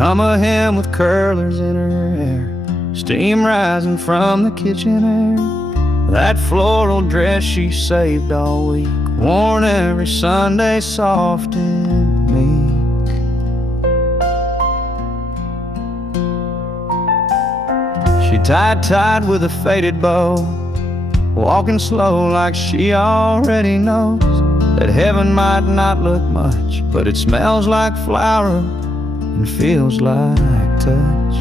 hum a hymn with curlers in her hair, steam rising from the kitchen air. That floral dress she saved all week, worn every Sunday, soft and meek. She tied tight with a faded bow, walking slow like she already knows that heaven might not look much, but it smells like flower and feels like touch.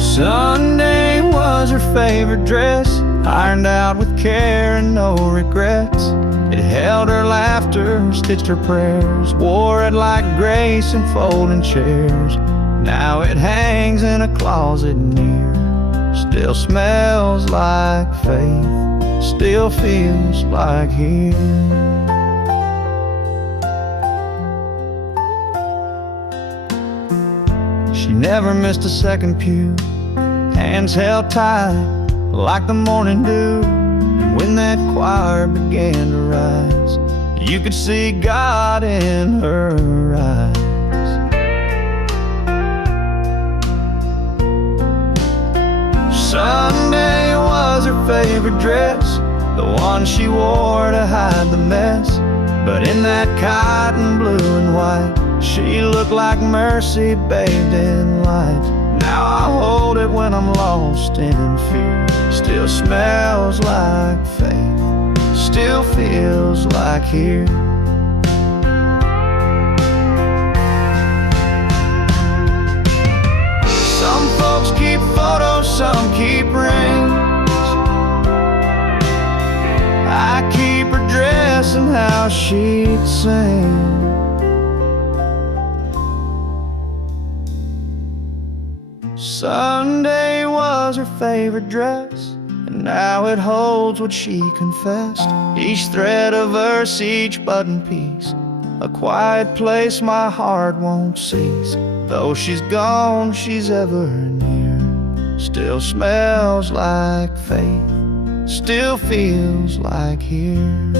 Sunday was her favorite dress, ironed out with care and no regrets. It held her laughter, stitched her prayers, wore it like grace in folding chairs. Now it hangs in a closet near, still smells like faith, still feels like here. She never missed a second pew, hands held tight like the morning dew. And when that choir began to rise, you could see God in her eyes. Sunday was her favorite dress, the one she wore to hide the mess. But in that cotton blue and white, she looked like mercy bathed in light. Now I hold it when I'm lost in fear, still smells like faith, still feels like here. Some folks keep photos, some keep rings. I keep her dress and how she'd sing. Sunday was her favorite dress, and now it holds what she confessed. Each thread a verse, each button piece, a quiet place my heart won't cease. Though she's gone, she's ever near, still smells like faith, still feels like here.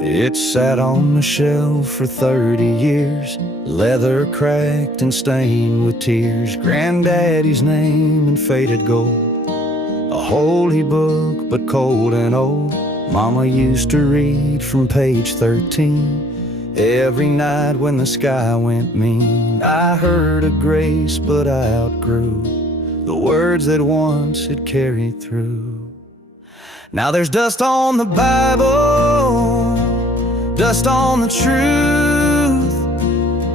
It sat on the shelf for 30 years, leather cracked and stained with tears. Granddaddy's name in faded gold, a holy book but cold and old. Mama used to read from page 13 every night when the sky went mean. I heard a grace but I outgrew the words that once had carried through. Now there's dust on the Bible, dust on the truth.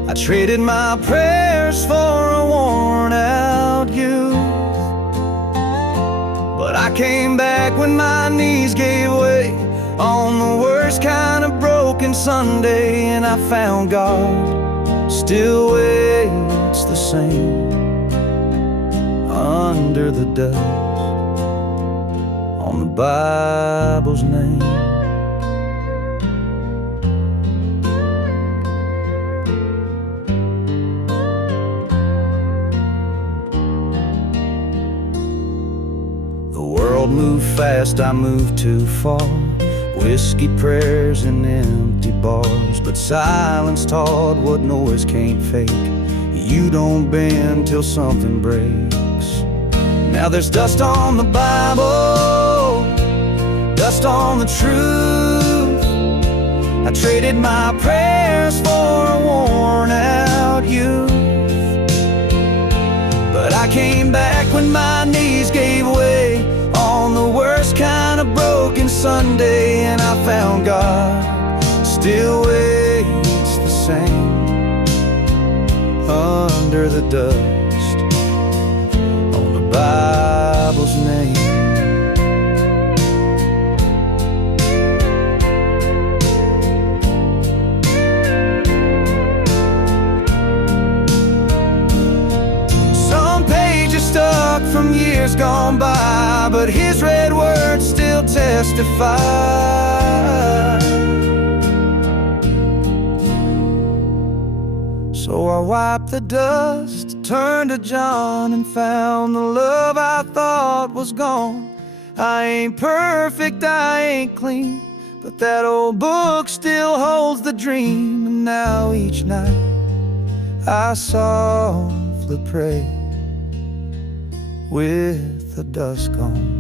I traded my prayers for a worn-out youth. But I came back when my knees gave way on the worst kind of broken Sunday, and I found God still waits the same under the dust on the Bible's name. Moved fast, I moved too far. Whiskey prayers and empty bars, but silence taught what noise can't fake. You don't bend till something breaks. Now there's dust on the Bible, dust on the truth. I traded my prayers for a worn-out youth. But I came back when my knees gave way on the worst kind of broken Sunday, and I found God still waits the same under the dust Bible's name. Some pages stuck from years gone by, but his red words still testify. So I wiped the dust, turned to John, and found the love I thought was gone. I ain't perfect, I ain't clean, but that old book still holds the dream. And now each night I softly pray with the dusk gone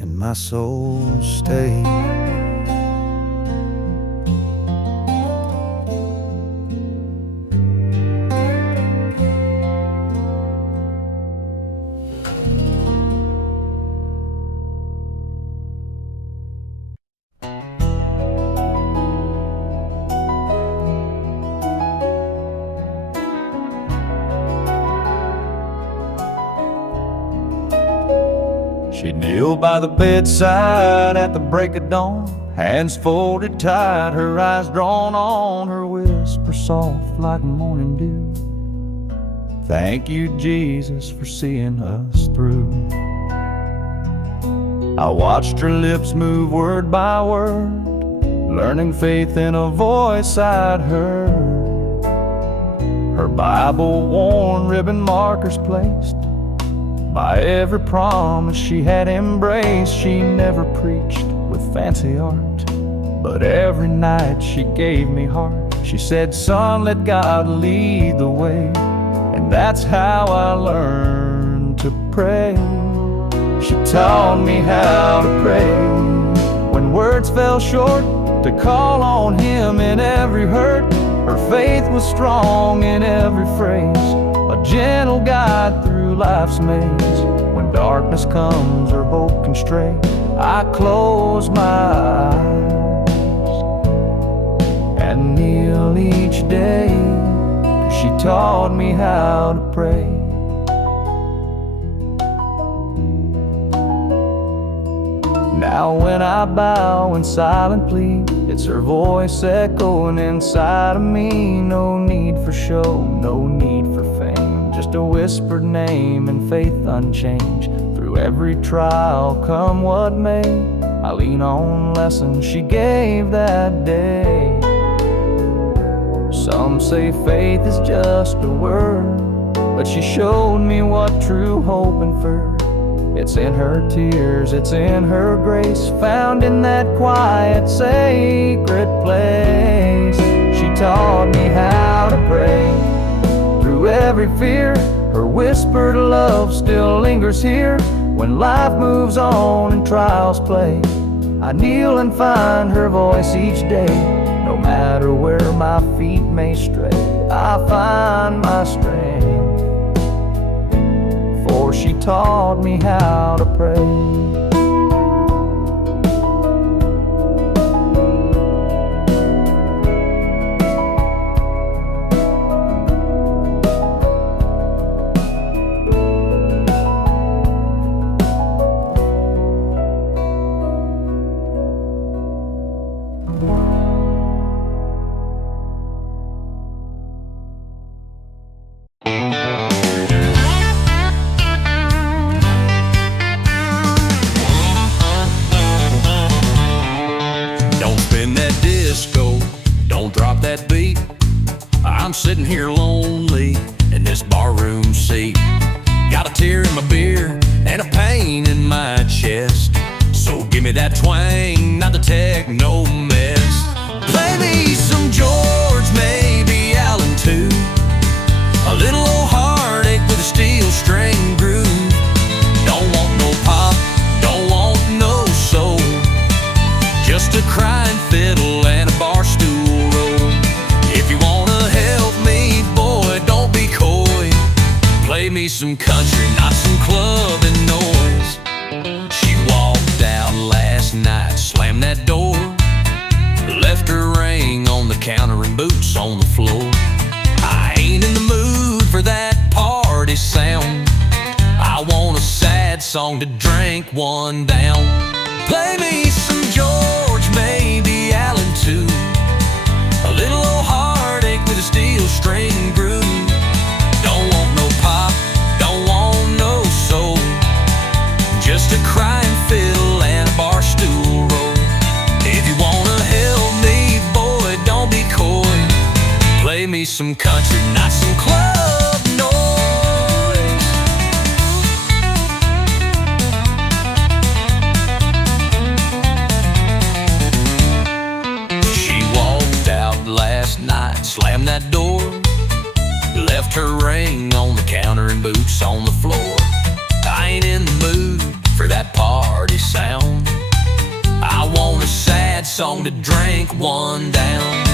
and my soul stay. She'd kneel by the bedside at the break of dawn, hands folded tight, her eyes drawn on, her whisper soft like morning dew. Thank you, Jesus, for seeing us through. I watched her lips move word by word, learning faith in a voice I'd heard. Her Bible-worn ribbon markers placed by every promise she had embraced. She never preached with fancy art, but every night she gave me heart. She said, son, let God lead the way. And that's how I learned to pray. She taught me how to pray when words fell short, to call on Him in every hurt. Her faith was strong in every phrase, a gentle guide through life's maze. When darkness comes or hope can stray, I close my eyes and kneel each day. She taught me how to pray. Now when I bow in silent plea, it's her voice echoing inside of me. No need for show, no need for fame, just a whispered name and faith unchanged. Through every trial, come what may, I lean on lessons she gave that day. Some say faith is just a word, but she showed me what true hope inferred. It's in her tears, it's in her grace, found in that quiet, sacred place. She taught me how to pray through every fear. Her whispered love still lingers here. When life moves on and trials play, I kneel and find her voice each day. No matter where my feet may stray, I find my strength, for she taught me how to pray. I'm sitting here lonely in this barroom seat, got a tear in my beer and a pain in my chest. So give me that twang, not the techno mess. Play me some George, maybe Allen too, a little old heartache with a steel string groove. Don't want no pop, don't want no soul, just a crying fiddle and a bar stool roll. If you wanna help me, boy, don't be coy. Play me some country, not some clubbing noise. She walked out last night, slammed that door, left her ring on the counter and boots on the floor. I ain't in the mood for that party sound. I want a sad song to drink one down. Play me some George, maybe Allen too. A little old heartache with a steel string groove. Don't want no pop, don't want no soul, just a crying fiddle and a bar stool roll. If you wanna help me, boy, don't be coy. Play me some country, not some club noise. She walked out last night, slammed that door, left her ring on the counter and boots on the floor. I ain't in the mood for that party sound. I want a sad song to drink one down.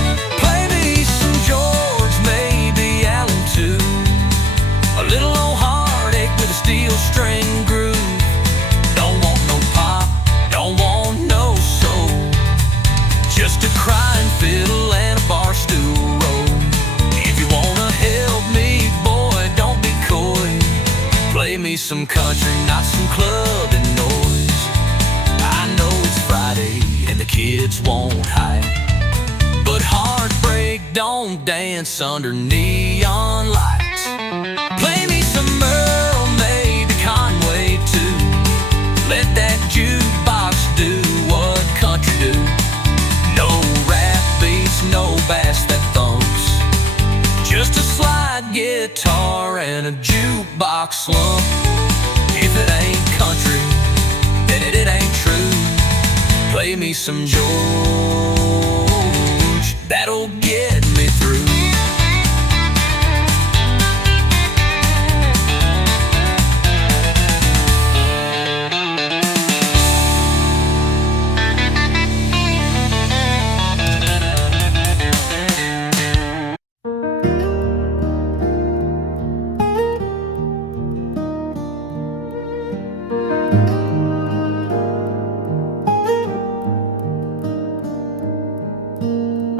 Play me some George, maybe Allen too. A little old heartache with a steel string groove. Don't want no pop, don't want no soul, just a crying fiddle and a bar stool roll. If you wanna help me, boy, don't be coy. Play me some country, not some clubbing noise. I know it's Friday and the kids won't hide, but heartbreak don't dance under neon lights. Play me some Earl, maybe Conway too. Let that jukebox do what country do. No rap beats, no bass that thumps, just a slide guitar and a jukebox slump. If it ain't country, then it ain't true. Play me some George, that'll get me through.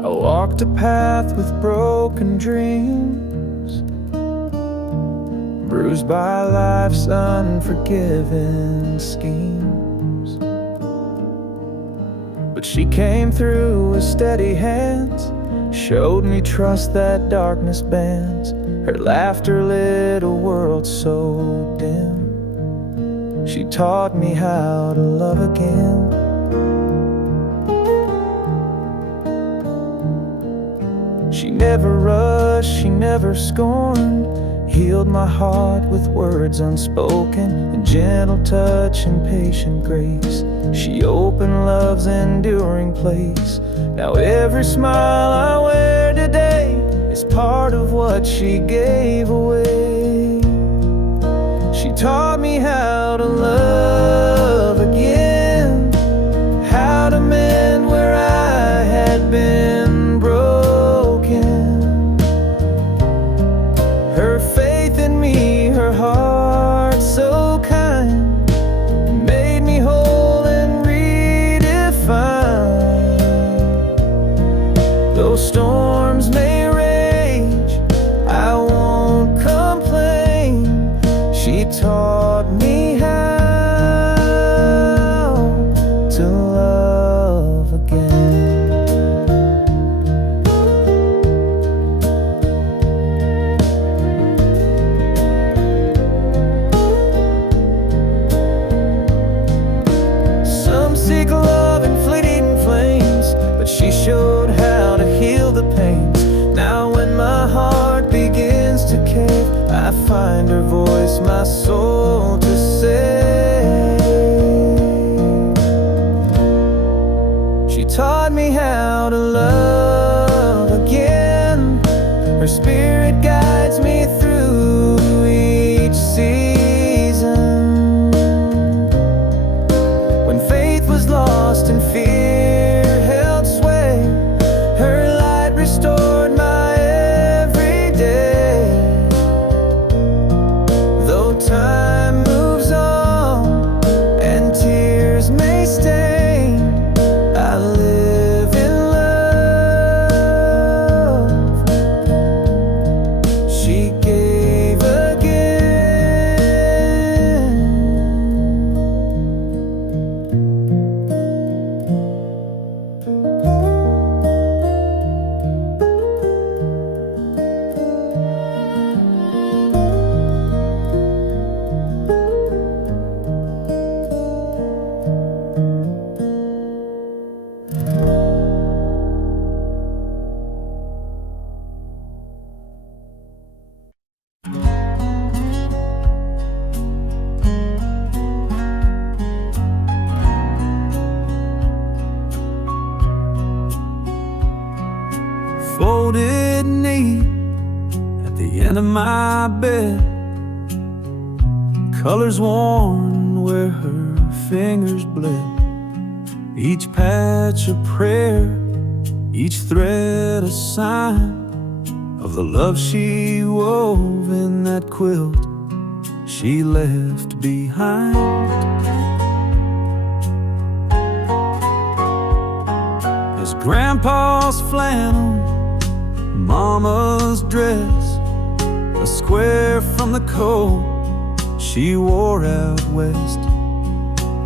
I walked a path with broken dreams, bruised by life's unforgiving schemes. But she came through with steady hands, showed me trust that darkness bans. Her laughter lit a world so dim. She taught me how to love again. She never rushed, she never scorned, healed my heart with words unspoken, a gentle touch and patient grace. She opened love's enduring place. Now every smile I wear today is part of what she gave away. She taught me how to love again, how to mend where I had been broken. Her faith in me, her heart so kind, made me whole and redefined. Though storms may rage, I won't complain. She taught me how to love again. Some seek love in fleeting flames, but she showed how to heal the pains. Now when my heart begins to cave, I find her voice, my soul to save. She taught me how to love again. Her spirit guides me through each season. When faith was lost and fear held sway, her light restored my everyday. Though time moves on and tears may stain, I live in love. folded knee at the end of my bed, colors worn where her fingers bled. Each patch a prayer, each thread a sign of the love she wove in that quilt she left behind. As Grandpa's flannel, Mama's dress, a square from the coat she wore out west.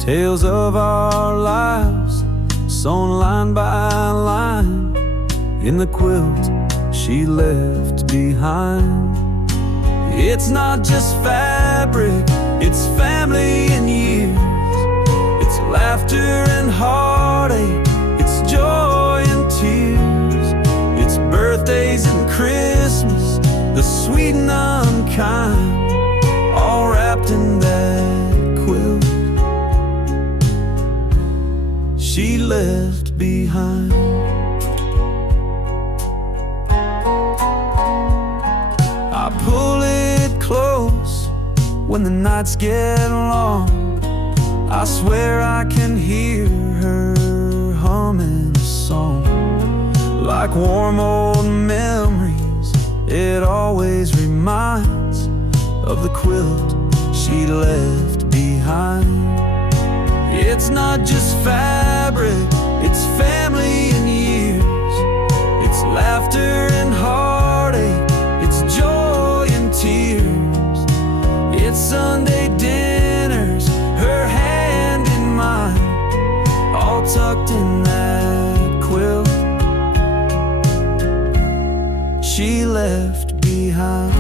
Tales of our lives, sewn line by line in the quilt she left behind. It's not just fabric, it's family and years. It's laughter and heartache, it's joy and tears. It's birthdays and Christmas, the sweet and unkind, all wrapped in that quilt she left behind. I pull it close when the nights get long. I swear I can hear her humming a song. Like warm old memories, it always reminds of the quilt she left behind. It's not just fabric, it's family and years. It's laughter and heartache, it's joy and tears. It's Sunday dinners, her hand in mine, all tucked in that quilt she left behind.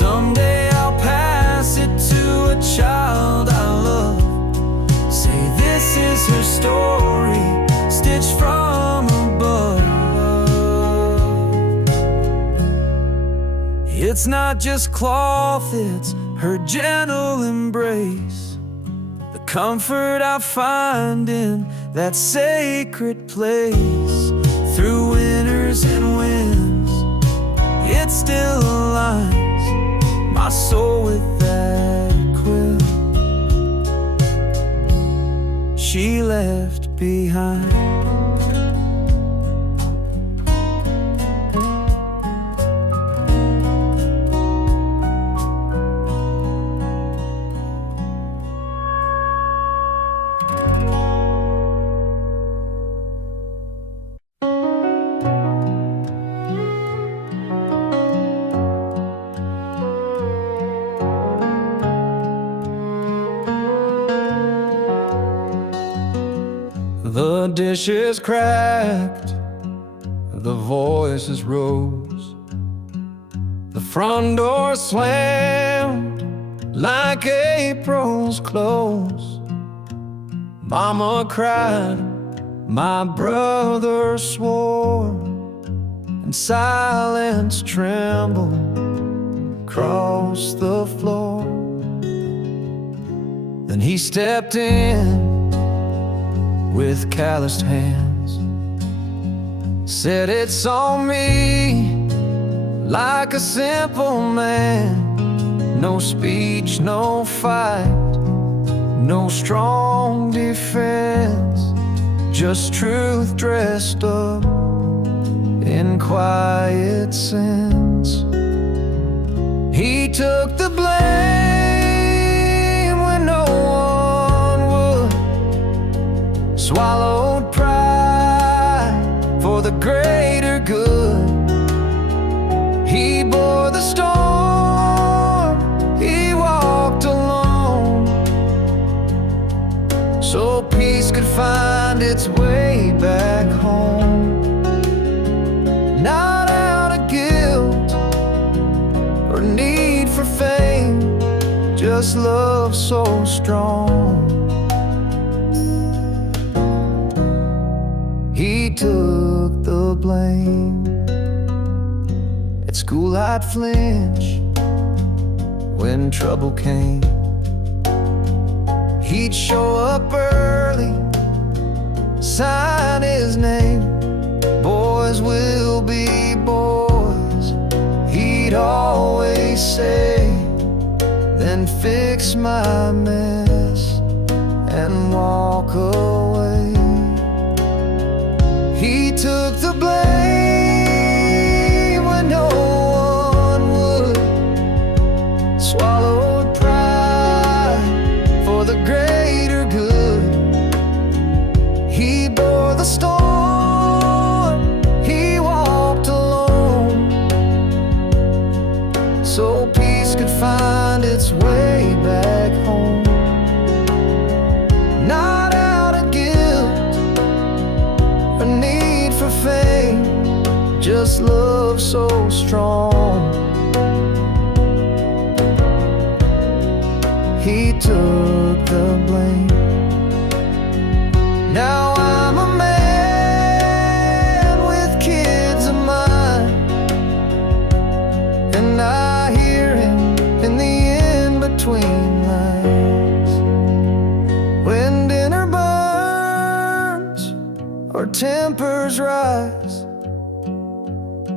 Someday I'll pass it to a child I love, say this is her story, stitched from above. It's not just cloth, it's her gentle embrace, the comfort I find in that sacred place. Through winters and winds, it still aligns my soul with that quilt she left behind. The dish is cracked, the voices rose, the front door slammed like April's close. Mama cried, my brother swore, and silence trembled across the floor. Then he stepped in with calloused hands, said it's on me like a simple man. No speech, no fight, no strong defense, just truth dressed up in quiet sense. He took the blame when no one would, swallowed pride for the greater good. He bore the storm, he walked alone, so peace could find its way back home. Not out of guilt or need for fame, just love so strong. He took the blame. At school I'd flinch when trouble came. He'd show up early, sign his fix my mess and walk away. He took the blame when no one would, swallowed pride for the greater good. He bore the storm, he walked alone, so peace could find its way back home. Not out of guilt or need for fame, just love so strong. He took the blame. Now I'm a man with kids of mine, and I hear him in the in-between lines. When dinner burns or tempers rise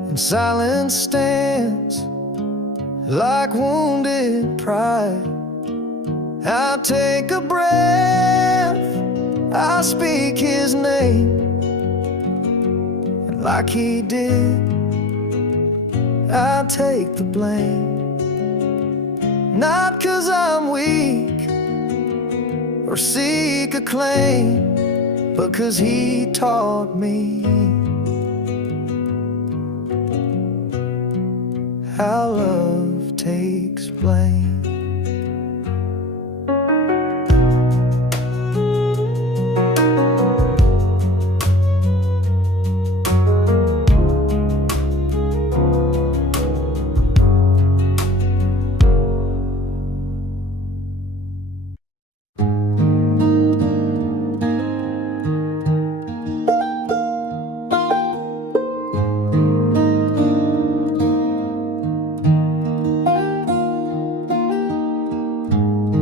and silence stands like wounded pride, I take a breath, I speak his name, and like he did, I take the blame. Not 'cause I'm weak or seek acclaim, but 'cause he taught me how love takes blame.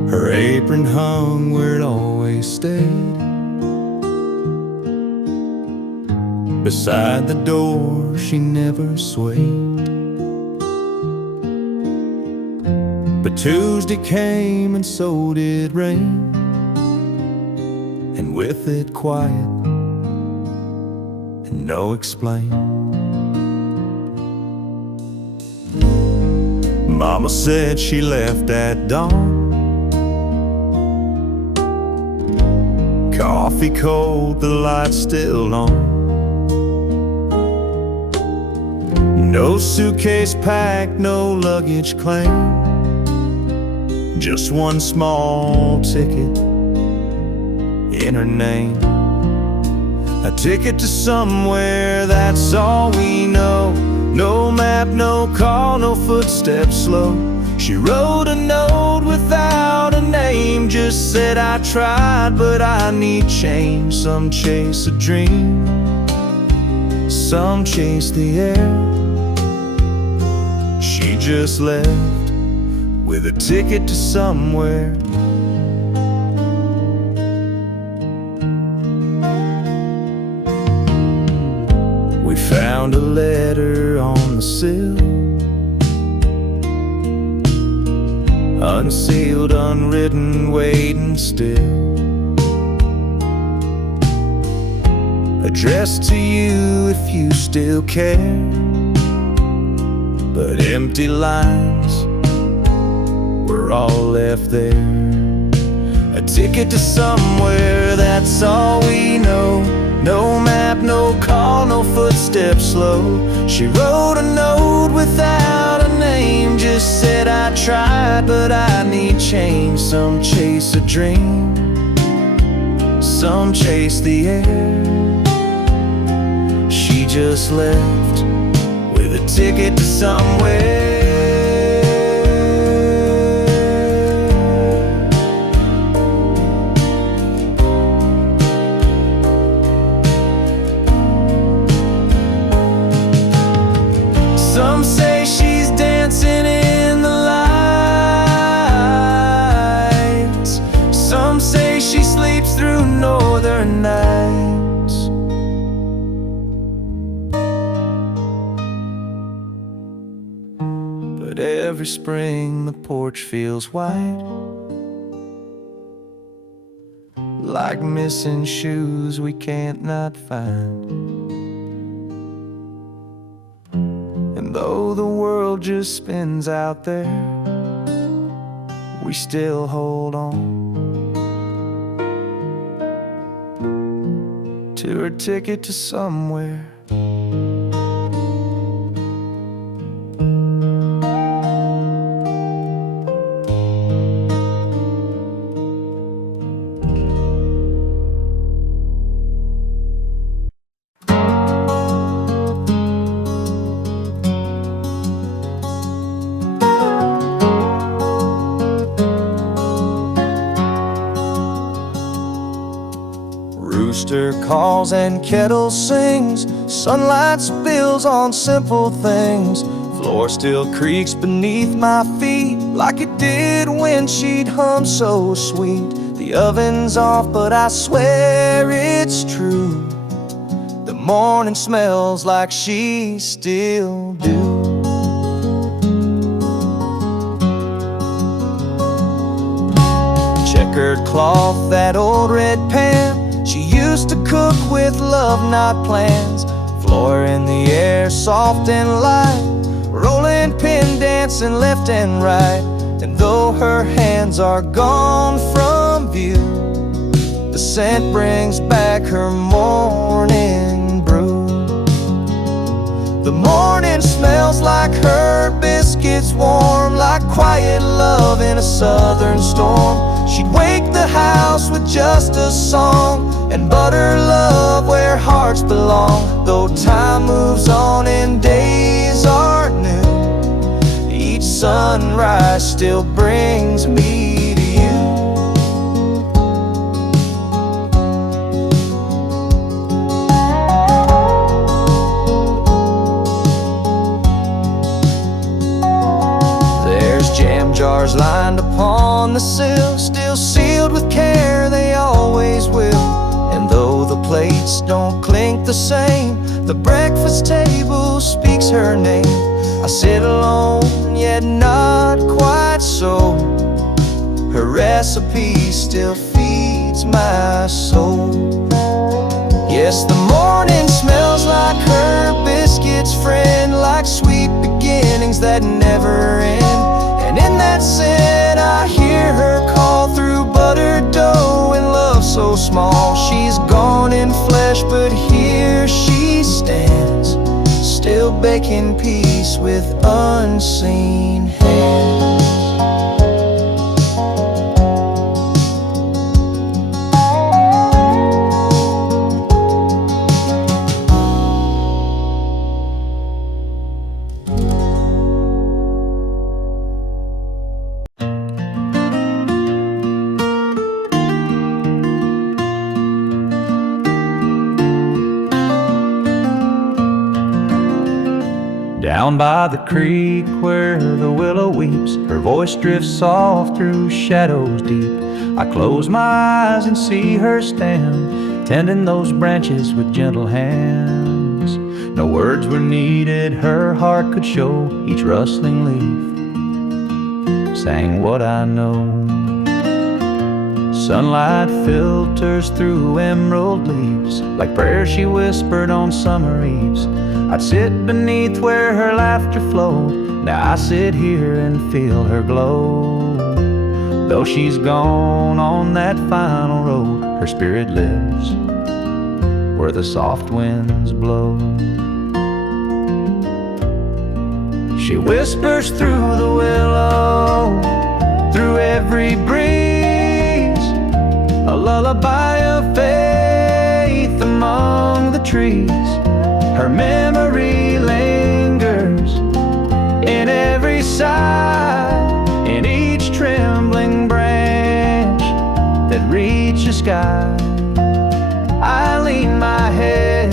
Her apron hung where it always stayed, beside the door she never swayed. But Tuesday came and so did rain, and with it quiet and no explain. Mama said she left at dawn, coffee cold, the lights still on. No suitcase packed, no luggage claimed, just one small ticket in her name. A ticket to somewhere, that's all we know. No map, no call, no footsteps slow. She wrote a note without a name, just said I tried, but I need change. Some chase a dream, some chase the air. She just left with a ticket to somewhere. We found a letter on the sill, unsealed, unwritten, waiting still, addressed to you if you still care. But empty lines were all left there. A ticket to somewhere, that's all we know. No map, no call, no footsteps slow. She wrote a note without a name, just said I tried, but I need change. Some chase a dream, some chase the air. She just left with a ticket to somewhere. Some say she's dancing in the lights, some say she sleeps through northern nights. every spring the porch feels white, like missing shoes we can't not find. And though the world just spins out there, we still hold on to her ticket to somewhere. Rooster calls and kettle sings, sunlight spills on simple things. Floor still creaks beneath my feet, like it did when she'd hum so sweet. The oven's off, but I swear it's true. The morning smells like she still do. Checkered cloth, that old red pan, she used to cook with love, not plans. Floor in the air, soft and light, rolling pin dancing left and right. And though her hands are gone from view, the scent brings back her morning brew. The morning smells like her biscuits, warm like quiet love in a southern storm. She'd wake the house with just a song and butter love where hearts belong. Though time moves on and days are new, each sunrise still brings me to you. There's jam jars lined upon the sill, still sealed with care, they always will. And though the plates don't clink the same, the breakfast table speaks her name. I sit alone, yet not quite so. Her recipe still feeds my soul. Yes, the morning smells like her biscuits, friend, like sweet beginnings that never end. And in that scent I hear her call through buttered dough and love so small. She's gone in flesh, but here she stands, still baking peace with unseen hands. Down by the creek where the willow weeps, her voice drifts soft through shadows deep. I close my eyes and see her stand, tending those branches with gentle hands. No words were needed, her heart could show. Each rustling leaf sang what I know. Sunlight filters through emerald leaves, like prayers she whispered on summer eves. I'd sit beneath where her laughter flowed. Now I sit here and feel her glow. Though she's gone on that final road, her spirit lives where the soft winds blow. She whispers through the willow, through every breeze, a lullaby of faith among the trees. Her memory lingers in every sigh, in each trembling branch that reaches the sky. I lean my head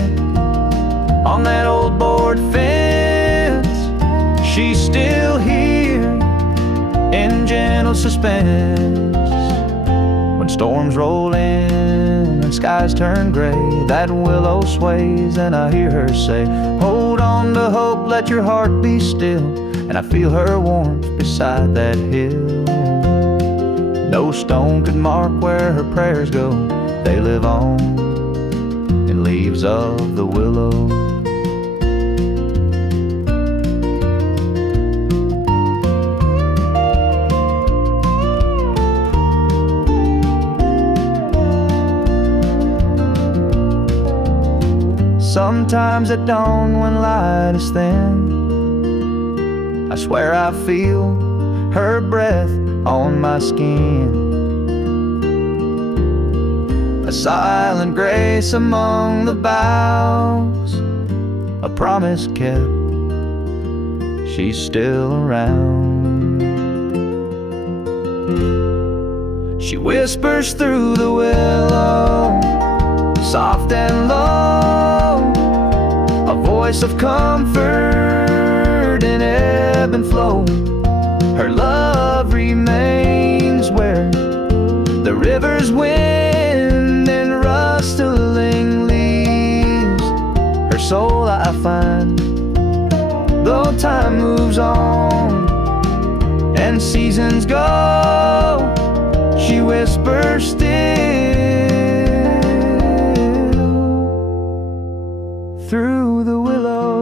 on that old board fence. She's still here in gentle suspense. When storms roll in and skies turn gray, that willow sways and I hear her say, hold on to hope, let your heart be still. and I feel her warmth beside that hill. No stone could mark where her prayers go. They live on in leaves of the willow. Sometimes at dawn when light is thin, I swear I feel her breath on my skin. A silent grace among the boughs, a promise kept, she's still around. She whispers through the willow, soft and low, a voice of comfort in ebb and flow. Her love remains where the river's wind and rustling leaves. Her soul I find, though time moves on and seasons go, she whispers still through the willow.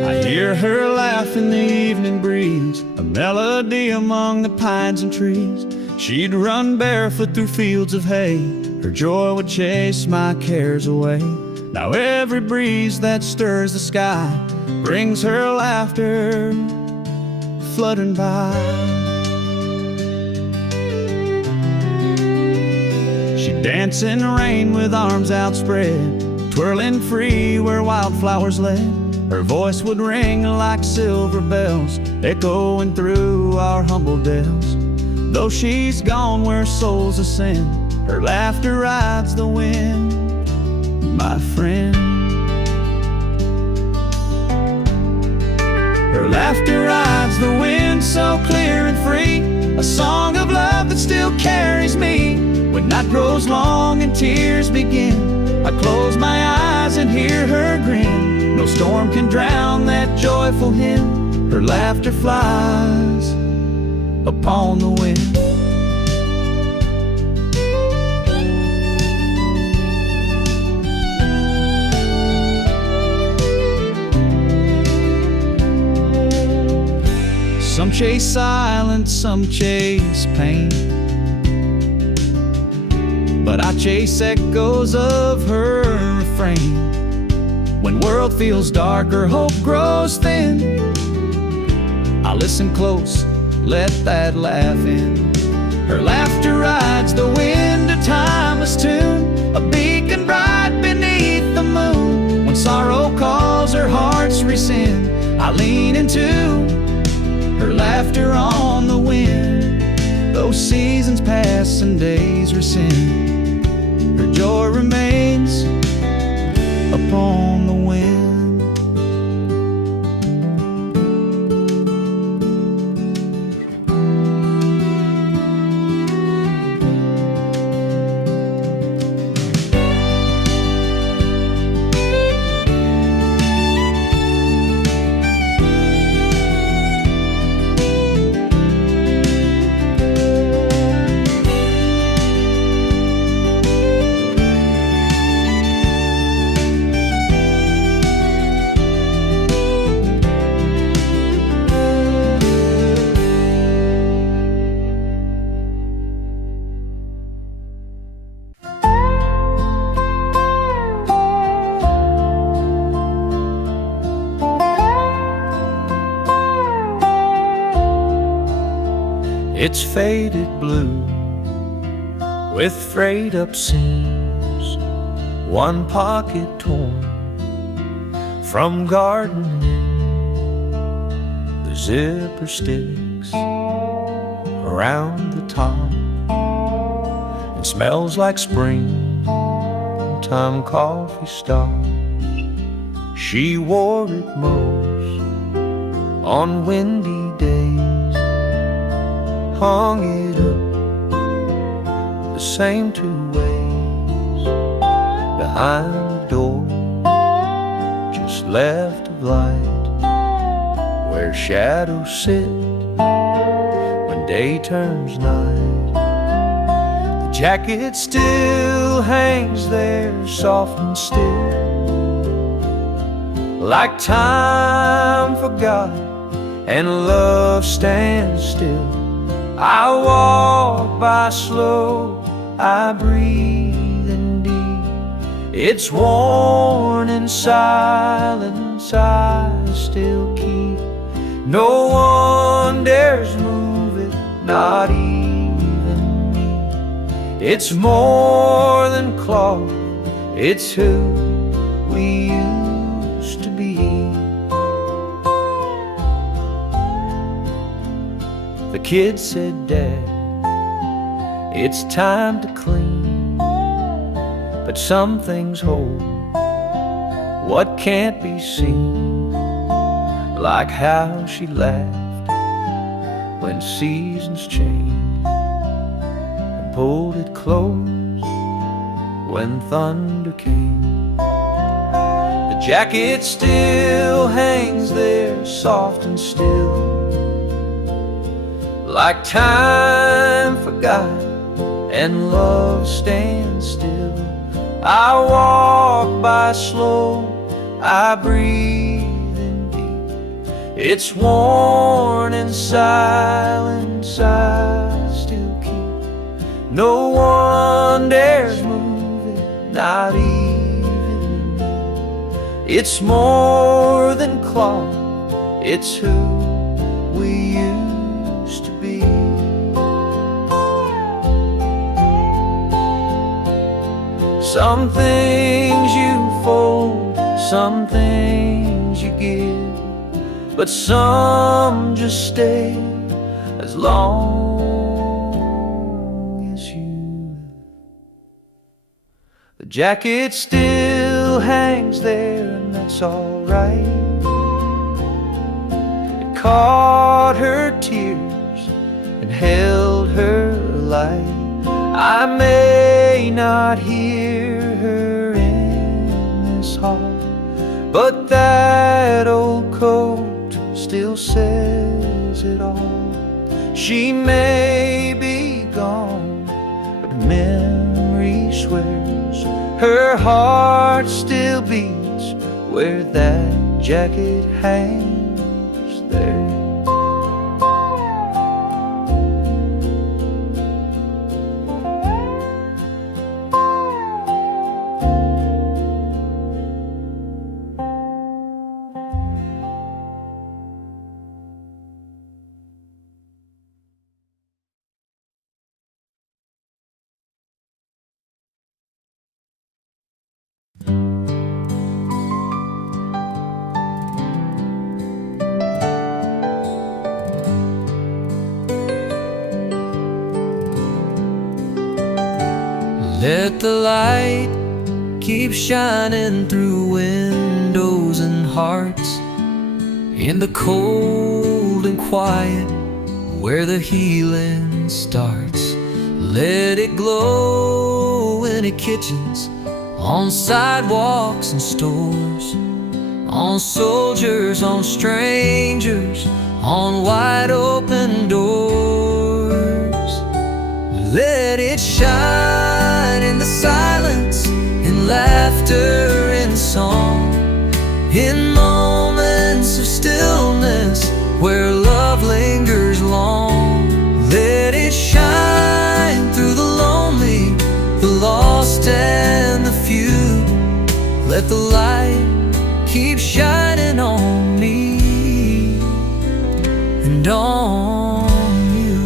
I hear her laugh in the evening breeze, a melody among the pines and trees. She'd run barefoot through fields of hay, her joy would chase my cares away. Now every breeze that stirs the sky brings her laughter fluttering by. She'd dance in the rain with arms outspread, twirling free where wildflowers led. Her voice would ring like silver bells, echoing through our humble dells. Though she's gone where souls ascend, her laughter rides the wind, my friend. Her laughter rides the wind so clear and free, a song of love that still carries me. When night grows long and tears begin, I close my eyes and hear her grin. No storm can drown that joyful hymn. Her laughter flies upon the wind. Some chase silence, some chase pain, but I chase echoes of her refrain. When world feels darker, hope grows thin, I listen close, let that laugh in. Her laughter rides the wind, a timeless tune, a beacon bright beneath the moon. When sorrow calls, her heart's rescind, I lean into her laughter on the wind. Though seasons pass and days rescind, her joy remains upon the wind. It's faded blue with frayed up seams, one pocket torn from gardening. The zipper sticks around the top, and smells like springtime coffee stars. She wore it most on windy days, hung it up the same 2 ways behind the door, just left of light where shadows sit when day turns night. The jacket still hangs there soft and still, like time forgot and love stands still. I walk by slow, I breathe in deep. It's worn in silence, I still keep. No one dares move it, not even me. It's more than cloth, it's who we used to be. The kid said, "Dad, it's time to clean." But some things hold what can't be seen, like how she laughed when seasons changed, and pulled it close when thunder came. The jacket still hangs there soft and still, like time forgot and love stands still. I walk by slow, I breathe in deep. It's worn in silence, I still keep. No one dares move it, not even me. It's more than cloth, it's who we used to be. Some things you fold, some things you give, but some just stay as long as you. The jacket still hangs there, and that's alright. It caught her tears and held her light. I may not hear her in this hall, but that old coat still says it all. She may be gone, but memory swears her heart still beats where that jacket hangs there. Let the light keep shining through windows and hearts, in the cold and quiet where the healing starts. Let it glow in the kitchens, on sidewalks and stores, on soldiers, on strangers, on wide open doors. Let it shine in the silence, in laughter, in song, in moments of stillness where love lingers long. Let it shine through the lonely, the lost and the few. Let the light keep shining on me and on you.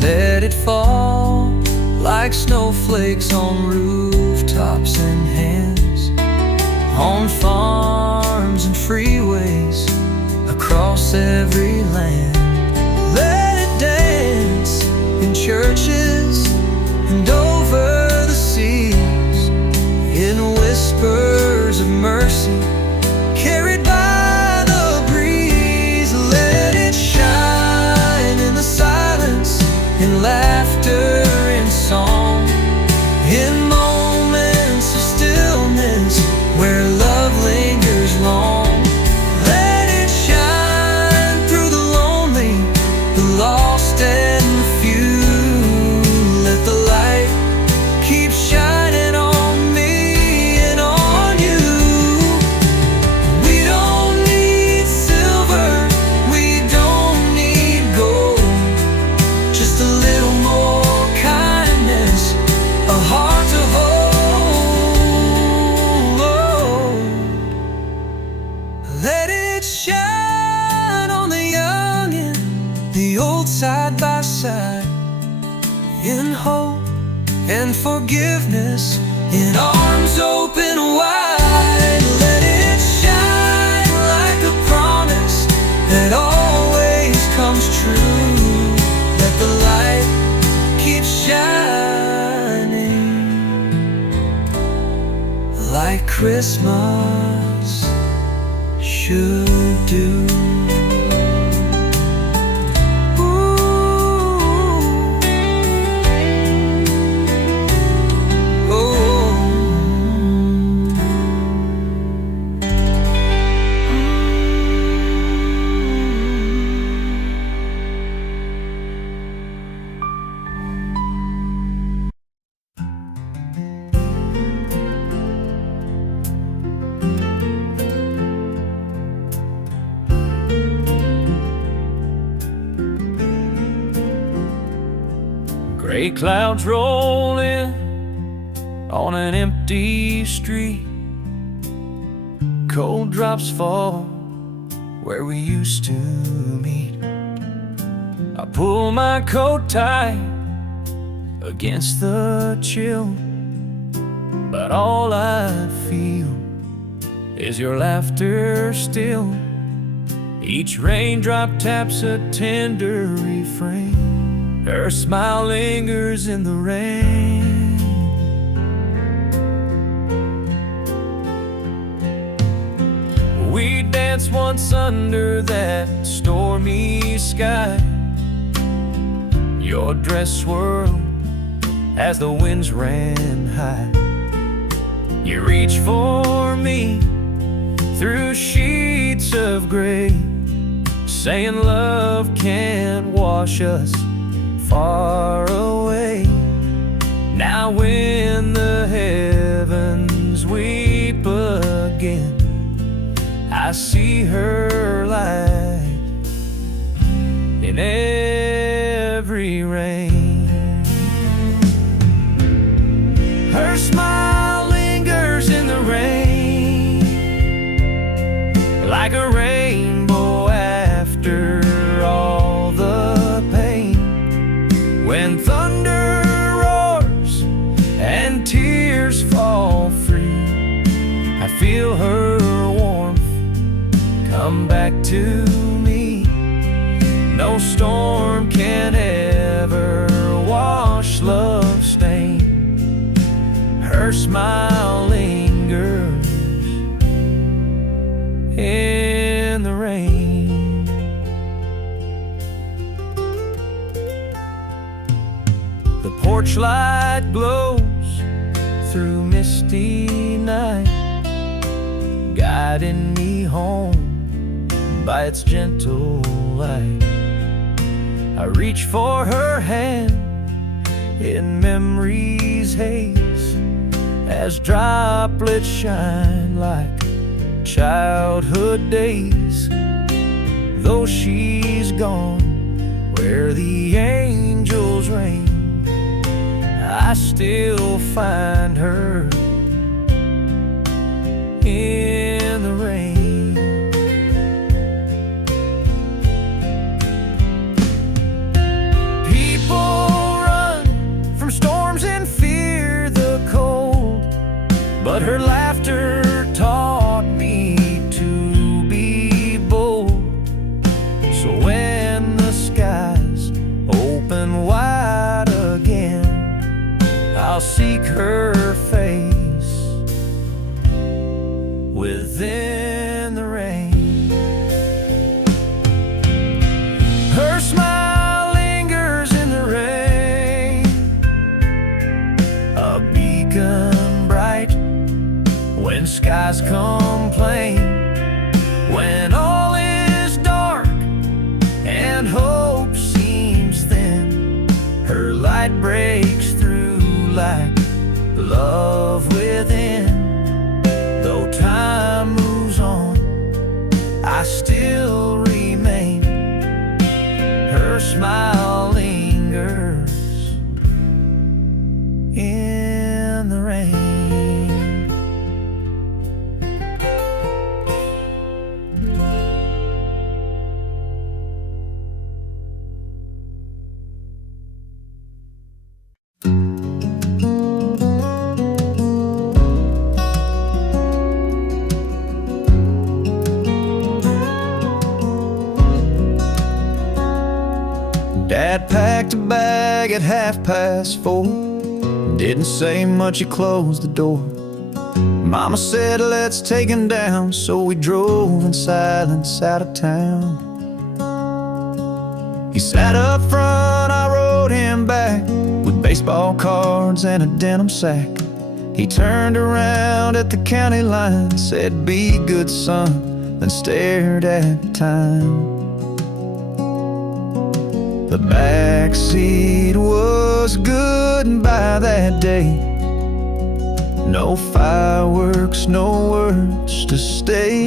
Let it fall like snowflakes on rooftops and hands, on farms and freeways across every land. Let it in hope and forgiveness, in arms open wide. Let it shine like a promise that always comes true. Let the light keep shining like Christmas should do. Gray clouds roll in on an empty street. Cold drops fall where we used to meet. I pull my coat tight against the chill, but all I feel is your laughter still. Each raindrop taps a tender refrain. Her smile lingers in the rain. We danced once under that stormy sky. Your dress swirled as the winds ran high. You reached for me through sheets of gray, saying love can't wash us far away. Now when the heavens weep again, I see her light in every rain. Her smile lingers in the rain like a rainbow after all the pain. When thunder roars and tears fall free, I feel her warmth come back to me. No storm can ever wash love's stain. Her smile lingers in the rain. The porch light glows through misty night, guiding me home by its gentle light. I reach for her hand in memory's haze, as droplets shine like childhood days. Though she's gone where the angels reign, I still find her in the rain. People run from storms and fear the cold, but her laughter taught me to be bold. So when the skies open wide again, I'll seek her face within the rain. Her smile lingers in the rain, a beacon bright when skies complain. When all is dark and hope seems thin, her light breaks through like love within. Though time moves on, I still remain. Her smile lingers in the rain. packed a bag at 4:30. Didn't say much, he closed the door. Mama said, let's take him down, so we drove in silence out of town. He sat up front, I rode him back, with baseball cards and a denim sack. He turned around at the county line, said, be good, son, then stared at time. The back seat was goodbye that day. No fireworks, no words to stay.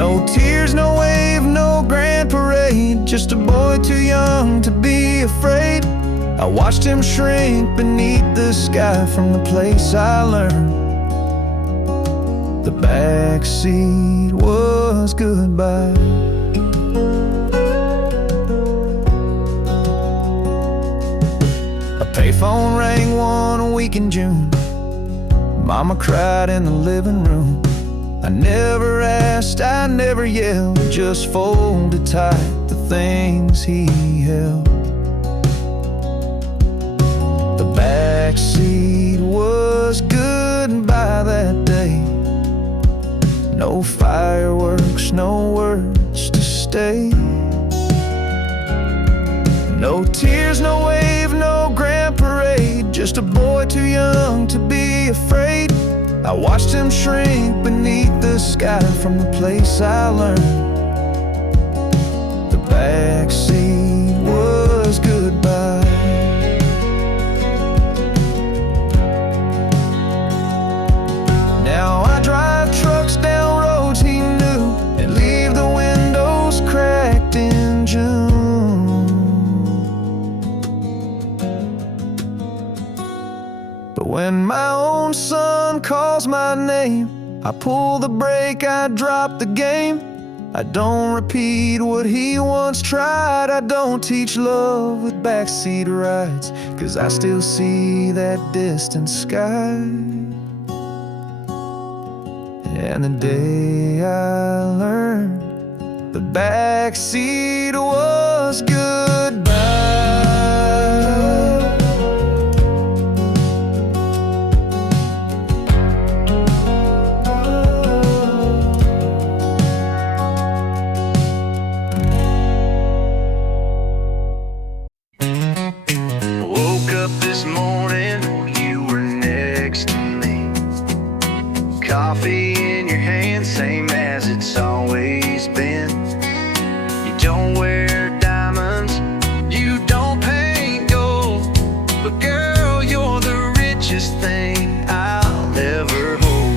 No tears, no wave, no grand parade. Just a boy too young to be afraid. I watched him shrink beneath the sky from the place I learned. The back seat was goodbye. A payphone rang one week in June. Mama cried in the living room. I never asked, I never yelled, just folded tight the things he held. The back seat was goodbye that day. No fireworks, no words to stay. No tears, no wave, no grand parade. Just a boy too young to be afraid. I watched him shrink beneath the sky from the place I learned. The back seat was goodbye. Now I drive trucks down roads he knew and leave the windows cracked in June. But when my own son calls my name, I pull the brake, I drop the game. I don't repeat what he once tried. I don't teach love with backseat rides, 'cause I still see that distant sky. And the day I learned the backseat was goodbye. This morning, you were next to me. Coffee in your hand, same as it's always been. You don't wear diamonds, you don't paint gold, but girl, you're the richest thing I'll ever hold.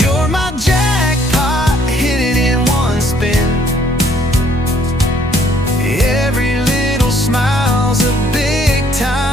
You're my jackpot, hit it in one spin. Every little smile's a big time.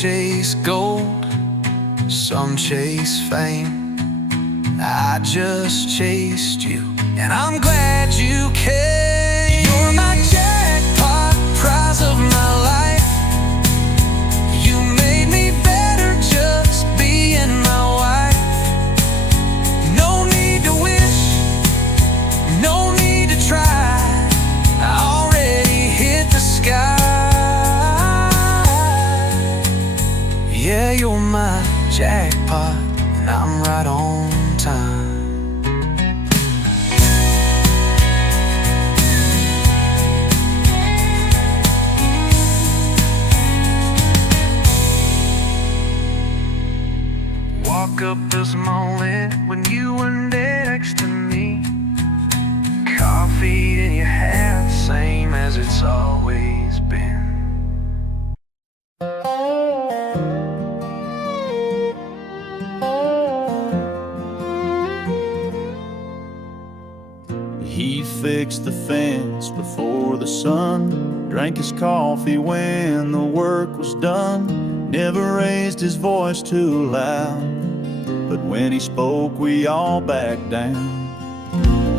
Chase gold, some chase fame, I just chased you, and I'm glad you came. You're my jackpot, prize of my life. You made me better just being my wife. No need to wish, no need to try. I already hit the sky. Yeah, you're my jackpot, and I'm right on time. Woke up this morning when you were next to me. Coffee in your hand, same as it's always been. He fixed the fence before the sun, drank his coffee when the work was done, never raised his voice too loud, but when he spoke we all backed down.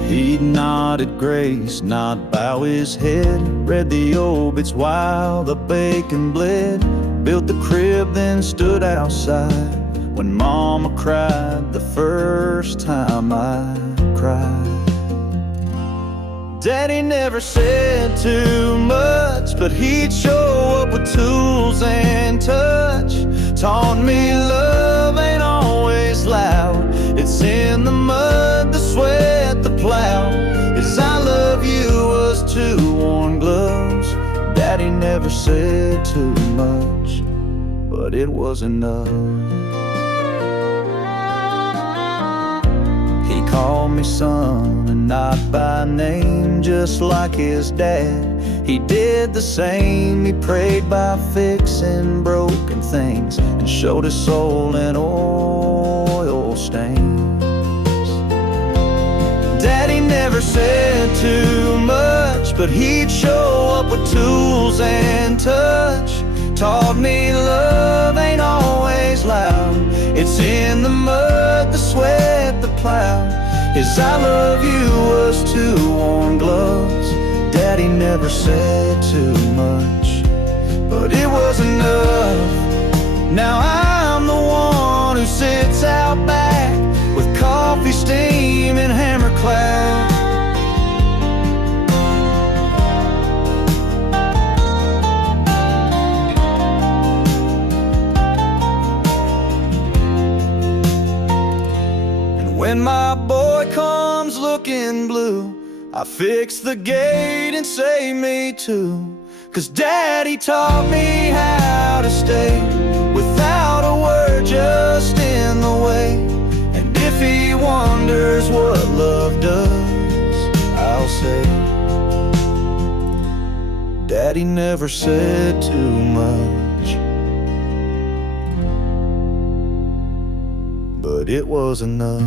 He'd nod at grace, not bow his head, read the obits while the bacon bled, built the crib then stood outside when Mama cried the first time I cried. Daddy never said too much, but he'd show up with tools and touch. Taught me love ain't always loud. It's in the mud, the sweat, the plow. His I love you was two worn gloves. Daddy never said too much, but it was enough. He called me son and not by name, just like his dad. He did the same, he prayed by fixing broken things and showed his soul in oil stains. Daddy never said too much, but he'd show up with tools and touch. Taught me love ain't always loud. It's in the mud, the sweat, the plow. His I love you was two worn gloves. Daddy never said too much, but it was enough. Now I'm the one who sits out back with coffee steam and hammer cloud. When my boy comes looking blue, I fix the gate and save me too. 'Cause Daddy taught me how to stay without a word, just in the way. And if he wonders what love does, I'll say Daddy never said too much, but it was enough.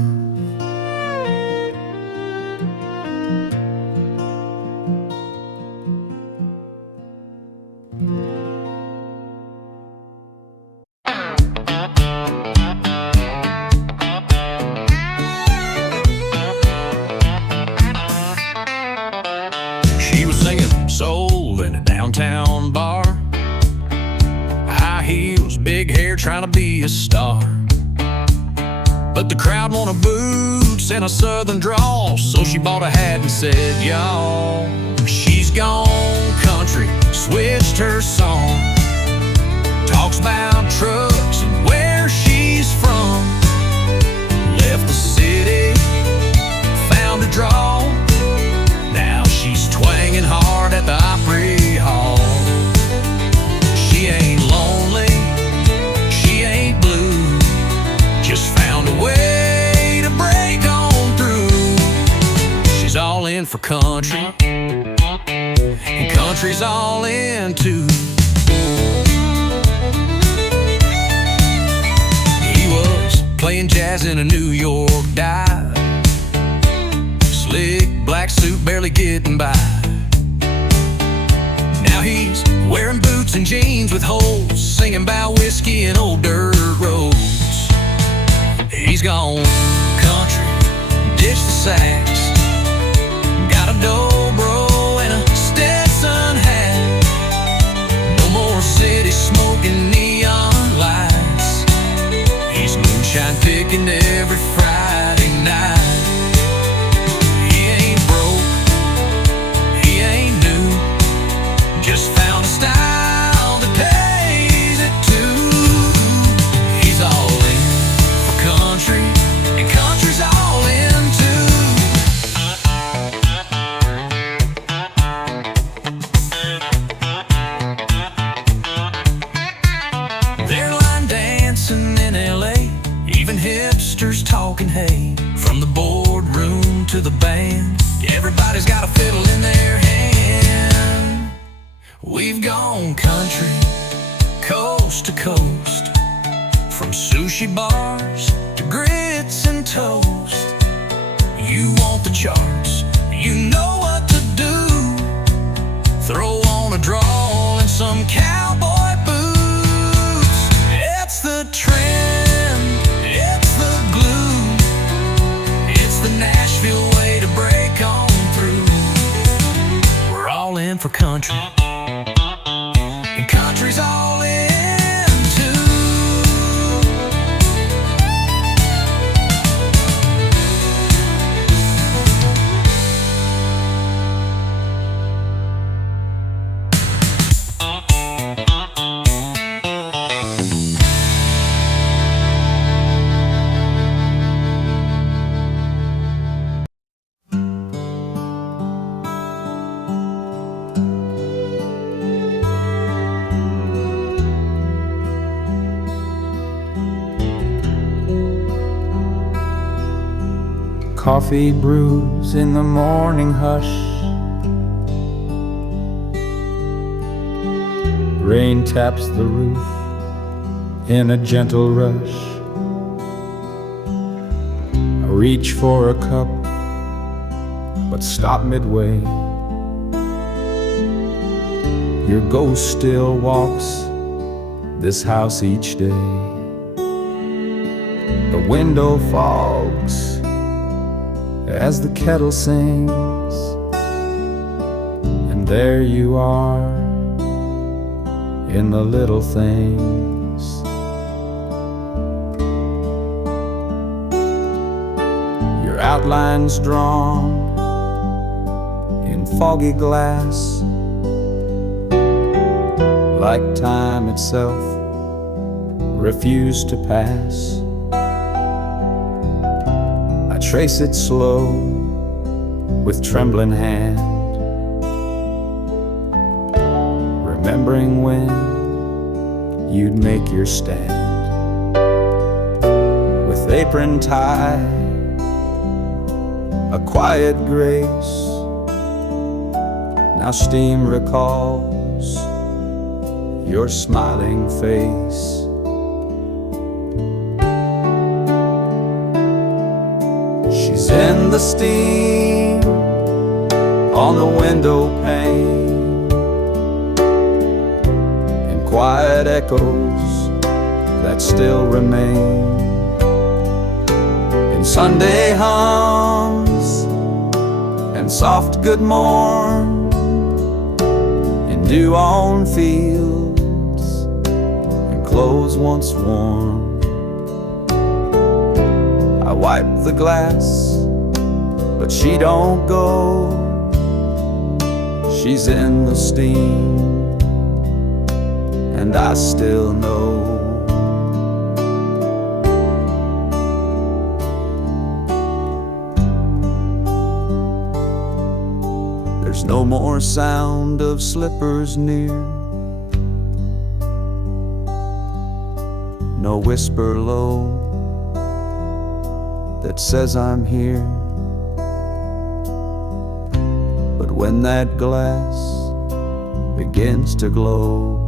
She was singing soul in a downtown bar, high heels, big hair, trying to be a star. But the crowd wanted boots and a southern drawl, so she bought a hat and said, y'all. She's gone country, switched her song, talks about trucks and where she's from. Left the city, found a draw, now she's twanging hard at the Opry Hall. She ain't lonely, she ain't blue, just found a way to break on through. She's all in for country, and country's all in too. He was playing jazz in a New York dive, slick black suit, barely getting by. Now he's wearing boots and jeans with holes, singing about whiskey and old dirt roads. He's gone country country, ditch the sax. Got a dobro and a Stetson hat. No more city smoking neon lights. He's moonshine picking every Friday night. He ain't broke, he ain't new, just found a style that pays it too. He's all in for country, and country's all in too. They're line dancing in LA, even hipsters talking hay. From the boardroom to the band, everybody's got a fiddle in their hand. We've gone country, coast to coast, from sushi bars to grits and toast. You want the charts, you know what to do. Throw on a drawl and some cowboy boots. It's the trend, it's the glue, it's the Nashville way to break on through. We're all in for country, and country's all in too. Coffee brews in the morning hush. Rain taps the roof in a gentle rush. I reach for a cup, but stop midway. Your ghost still walks this house each day. The window fogs as the kettle sings, and there you are in the little things. Your outlines drawn in foggy glass, like time itself refused to pass. Trace it slow with trembling hand, remembering when you'd make your stand. With apron tie, a quiet grace, now steam recalls your smiling face. In the steam on the window pane, and quiet echoes that still remain, in Sunday hums and soft good morn, in dew on fields and clothes once worn. I wipe the glass, but she don't go. She's in the steam, and I still know. There's no more sound of slippers near, no whisper low that says I'm here. When that glass begins to glow,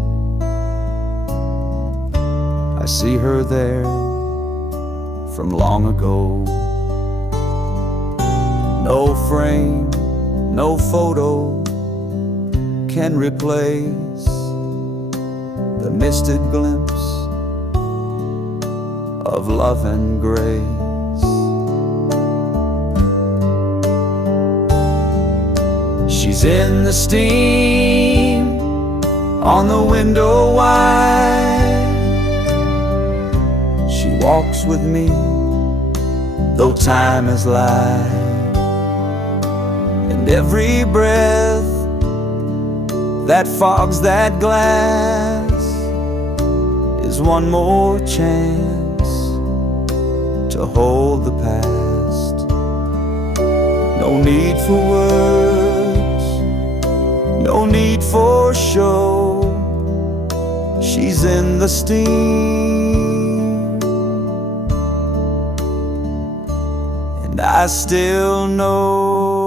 I see her there from long ago. No frame, no photo can replace the misted glimpse of love and grace. She's in the steam on the window wide. She walks with me, though time has lied. And every breath that fogs that glass is one more chance to hold the past. No need for words, no need for show. She's in the steam, and I still know.